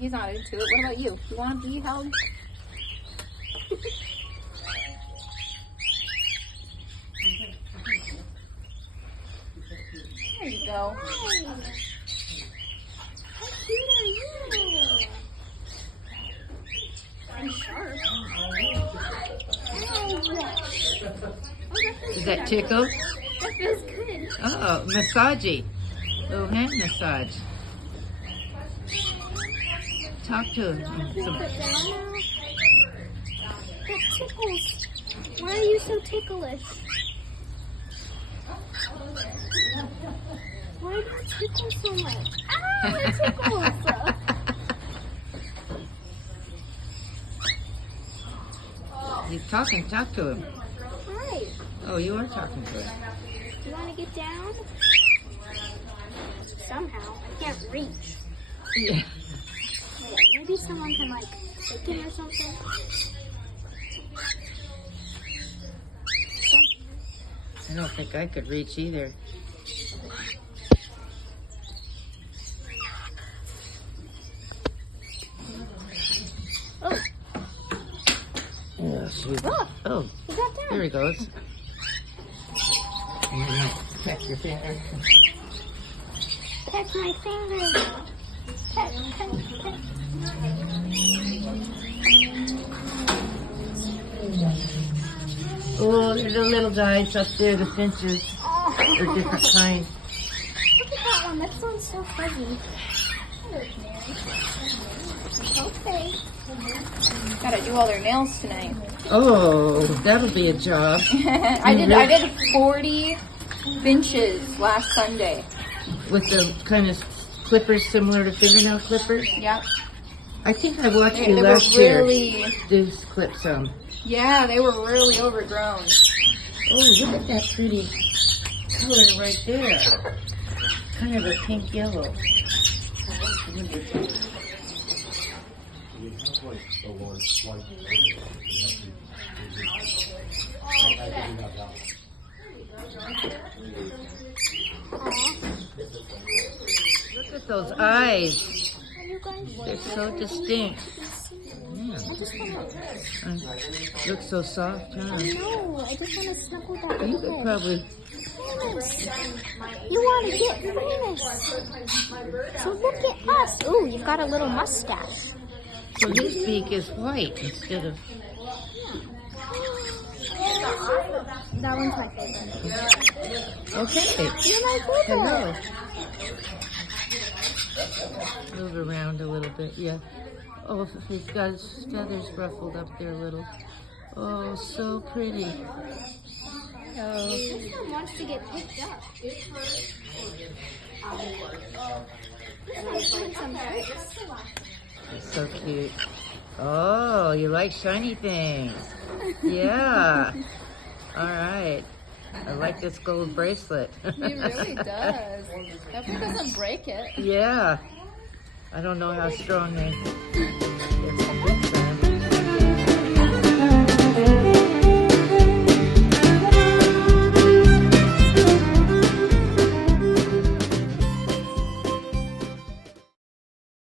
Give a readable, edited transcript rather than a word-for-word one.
He's not into it. What about you? You want to be held? There you go. Hi. How cute are you? I'm sharp. Is that tickle? That feels good. Oh, massagey. Little hand massage. Talk to him. Put down now. That tickles. Why are you so ticklish? Why do you tickle so much? Ah, it tickles. He's talking. Talk to him. Hi. Oh, you are talking to him. Do you want to get down? Somehow. I can't reach. Yeah. Wait, maybe someone can like take him or something. I don't think I could reach either. Oh, Yeah, shoot. look. Oh, He got down. there he goes. Peck your finger. Peck my finger. Peck, peck, peck. Oh, there's the little guys up there, the finches. Oh. They're different kinds. Look at that one. That one's so fuzzy. Okay. Gotta do all their nails tonight. Oh, that'll be a job. I did 40 Finches last Sunday. With the kind of clippers similar to fingernail clippers. Yep. I think I watched They you were last year really, do clip some. yeah, they were really overgrown. Oh, look at that pretty color right there. Kind of a pink yellow. Look at those eyes. They're so distinct. Yeah. Looks so soft, huh? No, I just want to snuggle that You could probably... You want to get famous. So look at us. Ooh, you've got a little mustache. So his beak is white instead of... That one's my favorite. Okay. You're my favorite. Hello. Move around a little bit, yeah. Oh, he's got his feathers ruffled up there a little. Oh, so pretty. Oh. This one wants to get picked up. He's doing some tricks. It's so cute. Oh, you like shiny things. Yeah. All right. I like this gold bracelet. He really does. Hope he doesn't break it. Yeah. I don't know how strong they